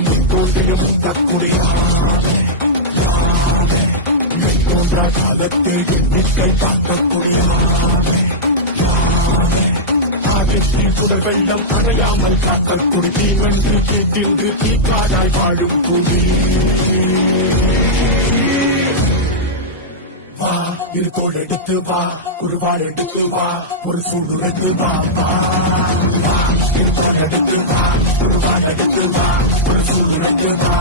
முத்தோன்றியும் முத்தக்குடியாமே தோன்ற காலத்தில் எண்ணிக்கை பார்க்கக்கூடியாமே புதல் வெள்ளம் அடையாமல் காத்தல் குடி தீவென்று கேட்டின்று தீக்காடாய் வாழும் குடி வா இருக்கோள் எடுத்து வா குருவாள் எடுத்து வா ஒரு சூழ்நிலைக்கு வா இருக்கோள் எடுத்து வா குருவாள் எடுத்து வா ஒரு சூழ்நிலைக்கு வா